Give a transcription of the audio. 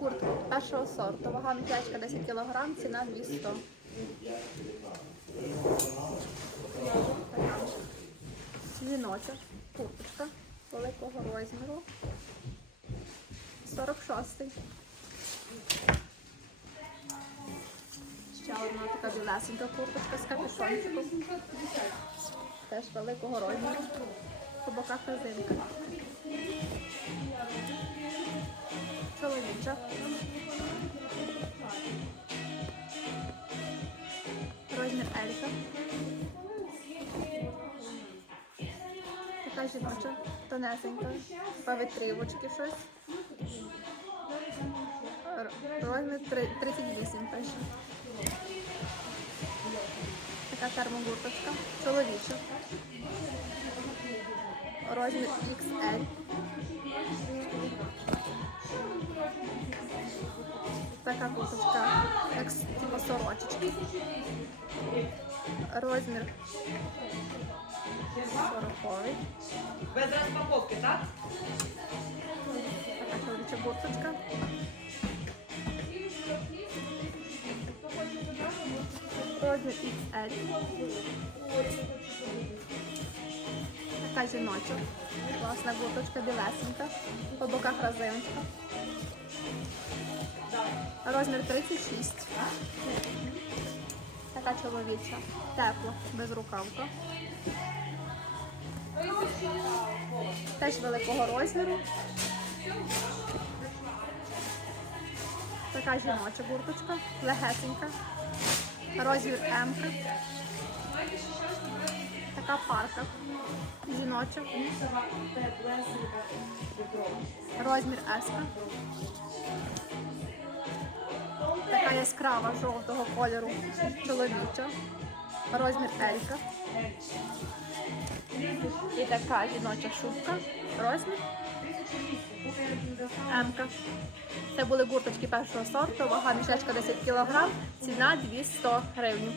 Куртка першого сорту. Вага мішечка 10 кг, ціна 200. Жіноча курточка великого розміру. 46. Ще одна така білесенька курточка з капюшончиком. Теж великого розміру. По боках резинка. Елька. Така жіноча, тонесенька, повітрівочки щось. Розмір 38 пише. Така термогурточка, чоловіча. Розмір XL. Така курточка, як типу сорочечки. Розмір 40. Без розпаковки, так? Така чоловіча курточка. Розмір XL. Така жіноча. Класна курточка, білесенька. По боках розиночка. Розмір 36. Така чоловіча. Тепла, без рукавка. Теж великого розміру. Така жіноча курточка, легесенька. Розмір М. Така парка. Жіноча. Розмір С. Така яскрава жовтого кольору. Чоловіча. Розмір Елька. І така жіноча шубка. Розмір М-ка. Це були гурточки першого сорту, вага мішечка 10 кг, ціна 200 гривень.